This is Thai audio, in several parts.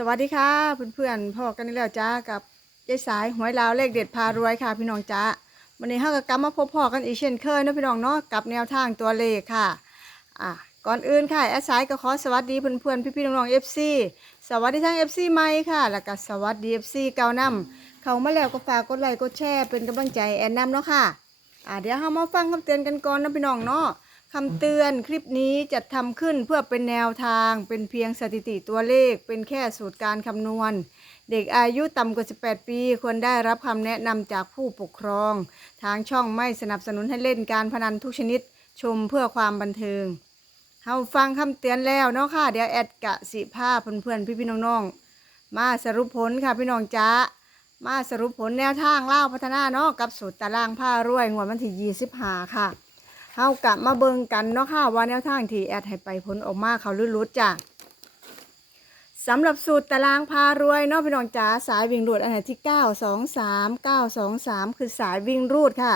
สวัสดีค่ะเพื่อนๆพ่อกันนี่แล้วจ้ากับยายสายหวยลาวเลขเด็ดพารวยค่ะ พี่น้องจ้าวันนี้เฮาก็กลับมาพบพ่อกันอีกเช่นเคยนะพี่น้องเนาะกับแนวทางตัวเลขค่ะอะก่อนอื่นค่ะแอดสายก็ขอสวัสดีเพื่อนๆพี่ๆน้องๆ FC สวัสดีทั้ง FC ใหม่ค่ะ แล้วก็สวัสดี FC เก่านำเขามาแล้วก็ฝากกดไลค์กดแชร์เป็นกำลังใจแอนนำเนาะค่ะอะเดี๋ยวเฮามาฟังคำเตือนกันก่อนนะพี่น้องเนาะ คำเตือนคลิปนี้จัดทำขึ้นเพื่อเป็นแนวทางเป็นเพียงสถิติตัวเลข เป็นแค่สูตรการคำนวณ เด็กอายุต่ำกว่า 18 ปีควรได้รับคำแนะนำจากผู้ปกครอง ทางช่องไม่สนับสนุนให้เล่นการพนันทุกชนิดชมเพื่อความบันเทิงเฮาฟังคำเตือนแล้วเนาะค่ะ เดี๋ยวแอดกะสิภาพเพื่อนๆพี่ๆน้องๆมาสรุปผลค่ะพี่น้องจ้ามาสรุปผลแนวทางเล่าพัฒนาเนาะกับสูตรตารางผ้ารวยงวดวันที่25ค่ะ เฮากลับมาเบิงกันเนาะค่ะว่าแนวทางที่แอดให้ไปผลออกมาเขาลื่นรุดจ้ะสำหรับสูตรตารางพารวยเนาะพี่น้องจ๋าสายวิ่งรูดอันไหนที่ 9 2 3 9 2 3 คือสายวิ่งรูดค่ะ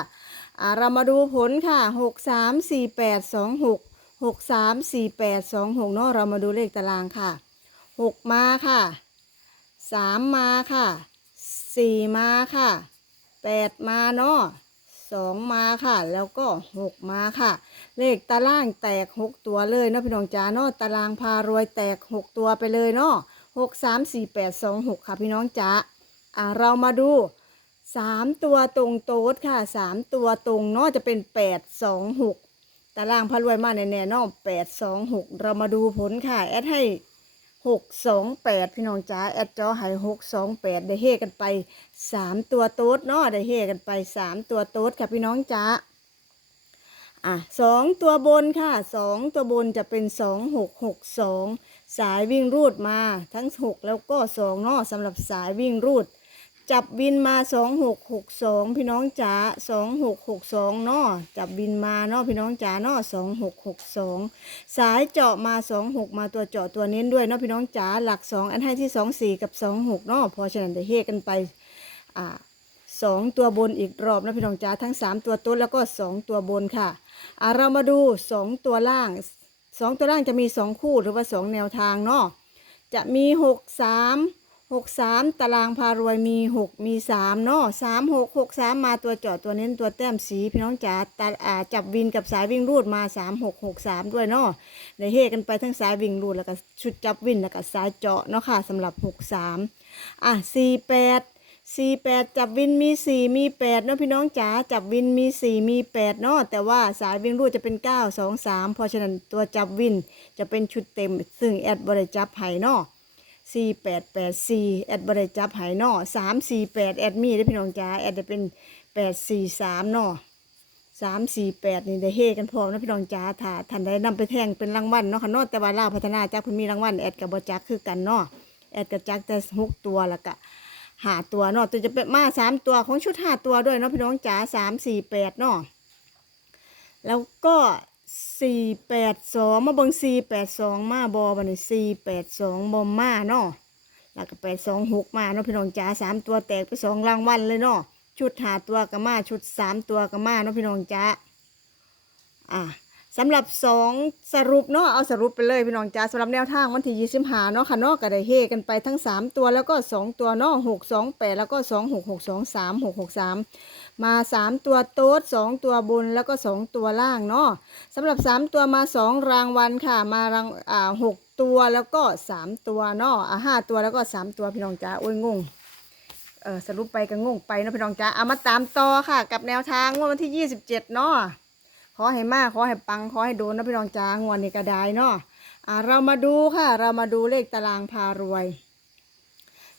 อ่าเรามาดูผลค่ะ 6 3 4 8 2 6 6 3 4 8 2 6เนาะเรามาดูเลขตารางค่ะ 6 มาค่ะ 3 มาค่ะ 4 มาค่ะ 8 มาเนาะ สองมาค่ะ แล้วก็หกมาค่ะ เลขตารางแตกหกตัวเลยเนาะพี่น้องจ๋าเนาะตารางพารวยแตกหกตัวไปเลยเนาะหกสามสี่แปดสองหกค่ะพี่น้องจ๋าอ่าเรามาดูสามตัวตรงโต๊ดค่ะสามตัวตรงเนาะจะเป็นแปดสองหกตารางพารวยมาแน่ๆเนาะแปดสองหกเรามาดูผลค่ะ แอดให้ หกสองแปดพี่น้องจ๋าแอดจอหายหกสองแปดได้เฮกันไปสามตัวโต๊ดเนาะได้เฮกันไปสามตัวโต๊ดค่ะพี่น้องจ้าอะสองตัวบนค่ะสองตัวบนจะเป็นสองหกหกสองสายวิ่งรูดมาทั้งหกแล้วก็สองเนาะสำหรับสายวิ่งรูด จับบินมาสองหกหกสองพี่น้องจ๋าสองหกหกสองเนาะจับบินมาเนาะพี่น้องจ๋าเนาะสองหกหกสองสายเจาะมาสองหกมาตัวเจาะตัวเน้นด้วยเนาะพี่น้องจ๋าหลักสองอันให้ที่สองสี่กับสองหกเนาะพอฉะนั้นได้เฮกันไปอ่าสองตัวบนอีกรอบนะพี่น้องจ๋าทั้งสามตัวต้นแล้วก็สองตัวบนค่ะอ่าเรามาดูสองตัวล่างสองตัวล่างจะมีสองคู่หรือว่าสองแนวทางเนาะจะมีหกสาม หกสามตารางพารวยมีหกมีสามเนาะสามหกหกสามมาตัวเจาะตัวเน้นตัวแต้มสีพี่น้องจ๋าตาอ่าจับวินกับสายวิ่งรูดมาสามหกหกสามด้วยเนาะได้เฮกันไปทั้งสายวิ่งรูดแล้วก็ชุดจับวินแล้วก็สายเจาะเนาะค่ะสำหรับหกสามอะสี่แปดสี่แปดจับวินมีสี่มีแปดเนาะพี่น้องจ๋าจับวินมีสี่มีแปดเนาะแต่ว่าสายวิ่งรูดจะเป็นเก้าสองสามเพราะฉะนั้นตัวจับวินจะเป็นชุดเต็ม ซึ่งแอดบริจับไห้เนาะ สี่แปดแปดสี่แอดบริจับห้เนาะสามสี่แปดแอดมีได้พี่น้องจ๋าแอดจะเป็นแปดสี่สามนาะสามสี่แปดนี่ได้เฮกันพร้อมนะพี่น้องจ๋าถ้าท่านได้นำไปแทงเป็นรางวัลเนาะค่ะนาะแต่ว่าลาพัฒนาจากเพิ่นมีรางวัลแอดกับบจักคือกันนาะแอดกับจักแต่หกตัวแล้วก็หาตัวเนาะตัวจะเป็นมาสามตัวของชุดหาตัวด้วยเนาะพี่น้องจ๋าสามสี่แปดเนาะแล้วก็ สี่แปดสองมาเบิ่งสี่แปดสองมาบอบันนี้สี่แปดสองบอมมาเนาะแล้วก็แปดสองหกมาเนาะพี่น้องจ๋าสามตัวแตกไปสองรางวัลเลยเนาะชุดหาตัวกะมาชุดสามตัวกะมาเนาะพี่น้องจ๋าอะ สำหรับสองสรุปเนาะเอาสรุปไปเลยพี่น้องจ้าสำหรับแนวทางวันที่ยี่สิบห้าเนาะค่ะเนาะก็ได้เฮกันไปทั้งสามตัวแล้วก็สองตัวเนาะหกสองแปดแล้วก็สองหกหกสองสามหกหกสามมาสามตัวโต๊ดสองตัวบนแล้วก็สองตัวล่างเนาะสำหรับสามตัวมาสองรางวัลค่ะ มารางอ่าหกตัวแล้วก็สามตัวเนาะอ่าห้าตัวแล้วก็สามตัวพี่น้องจ้าโอ้ยงงเออสรุปไปก็งงไปเนาะพี่น้องจ้าเอามาตามต่อค่ะ กับแนวทางวันที่ยี่สิบเจ็ดเนาะ ขอให้มากขอให้ปังขอให้โดนนะพี่น้องจ้างวนนี้ก็ได้เนาะอ่าเรามาดูค่ะ เรามาดูเลขตารางพารวย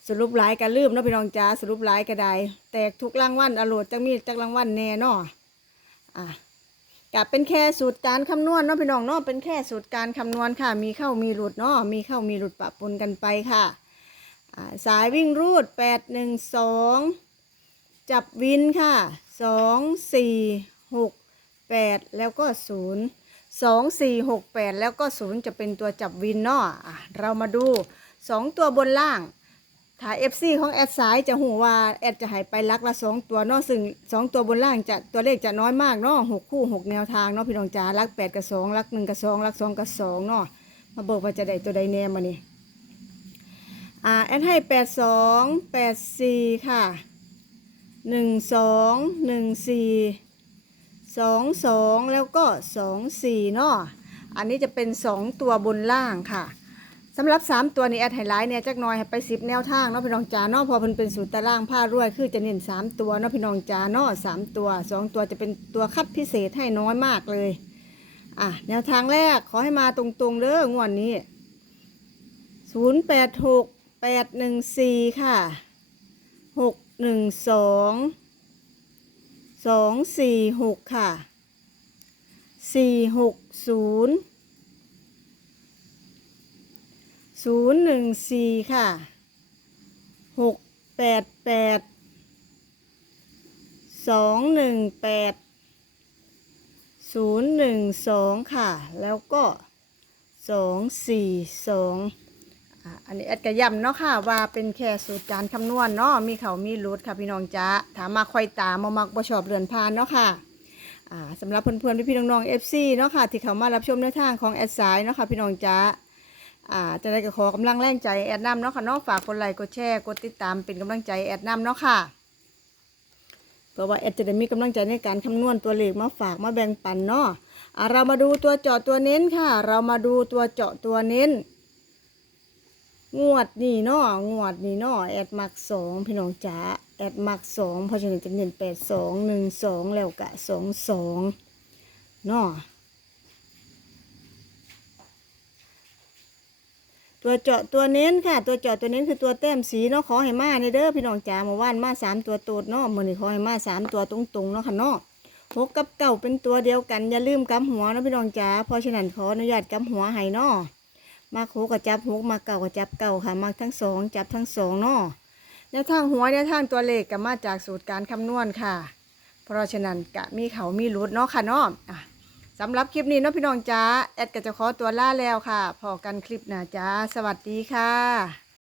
สรุปหลายกันลืมนาะพี่น้องจ้าสรุปหลายก็ได้แตกทุกรางวัลอรรถจังมีจักรางวัลแน่เนาะอะกับเป็นแค่สูตรการคำนวณเนาะพี่น้องเนาะเป็นแค่สูตรการคำนวณค่ะ มีเข้ามีหลุดเนาะมีเข้ามีหลุดปะปนกันไปค่ะสายวิ่งรูดแปดหนึ่งสองจับวินค่ะสอง สี่หกแปดแล้วก็ศูนย์สองสี่หกแปดแล้วก็ศูนย์จะเป็นตัวจับวินเนาะอะเรามาดูสองตัวบนล่าง ถ้าเอฟซีของแอดสายจะหูว่าแอดจะหายไปลักละสองตัวเนาะซึ่งสองตัวบนล่างจะตัวเลขจะน้อยมากเนาะหกคู่หกแนวทางเนาะพี่น้องจ๋าลักแปดกับสองลักหนึ่งกับสองลักสองกับสองเนาะมาบอกว่าจะได้ตัวใดแน่มานี่อ่าแอดให้แปดสองแปดสี่ค่ะหนึ่งสองหนึ่งสี่ สองสองแล้วก็สองสี่เนาะอันนี้จะเป็นสองตัวบนล่างค่ะสำหรับสามตัวนี้แอดไฮไลท์เนี่ยจักน้อยไปสิบแนวทางเนาะพี่น้องจ๋าเนาะพอมันเป็นสูตรตารางผ้ารวยคือจะเน้นสามตัวเนาะพี่น้องจ๋าเนาะสามตัวสองตัวจะเป็นตัวคัดพิเศษให้น้อยมากเลยอะแนวทางแรกขอให้มาตรงๆเด้องวดนี้ศูนย์แปดหกแปดหนึ่งสี่ค่ะหกหนึ่ง สองสี่หกค่ะสี่หกศูนย์ศูนย์หนึ่งสี่ค่ะหกแปดแปดสองหนึ่งแปดศูนย์หนึ่งสองค่ะ แล้วก็สองสี่สอง อะอันนี้แอดกระยำเนาะค่ะ ว่าเป็นแค่สูตรการคำนวณเนาะมีเขามีรุดค่ะพี่น้องจ้าถามมาคอยตามมามักบ่ชอบเรือนพานเนาะค่ะอ่าสำหรับเพื่อนๆพี่ๆน้องๆ FC เนาะค่ะที่เขามารับชมแนวทางของแอดสายเนาะค่ะพี่น้องจ้าอ่าจะได้ก็ขอกำลังแรงใจแอดนำเนาะค่ะเนาะฝากกดไลค์กดแชร์กดติดตามเป็นกำลังใจแอดนำเนาะค่ะเพราะว่าแอดจะได้มีกำลังใจในการคำนวณตัวเลขมาฝากมาแบ่งปันเนาะอ่าเรามาดูตัวเจาะตัวเน้นค่ะ เรามาดูตัวเจาะตัวเน้น งวดนี่เนาะงวดนี่เนาะแอดมักสองพี่น้องจ๋าแอดมักสองเพราะฉะนั้นจะเน้นแปดสองหนึ่งสองแล้วกะสองสองเนาะตัวเจาะตัวเน้นค่ะ ตัวเจาะตัวเน้นคือตัวแต้มสีเนาะขอให้มาในเด้อพี่น้องจ๋าเมื่อวานมาสามตัวโตดเนาะมื่อนี้ขอให้มาสามตัวตรงๆเนาะค่ะเนาะหกกับเก่าเป็นตัวเดียวกันอย่าลืมกำหัวนะพี่น้องจ๋าเพราะฉะนั้นขออนุญาตกำหัวให้เนาะ มาโคกับจับหกมาเก่ากับจับเก่าค่ะ มาทั้งสองจับทั้งสองเนาะแนวทางหัวแนวทางตัวเลขก็มาจากสูตรการคำนวณค่ะ เพราะฉะนั้นกะมีเขามีรุดเนาะค่ะเนาะอะสำหรับคลิปนี้เนาะพี่น้องจ้าแอดก็จะขอตัวล่าแล้วค่ะ พอกันคลิปหน้าจ้า สวัสดีค่ะ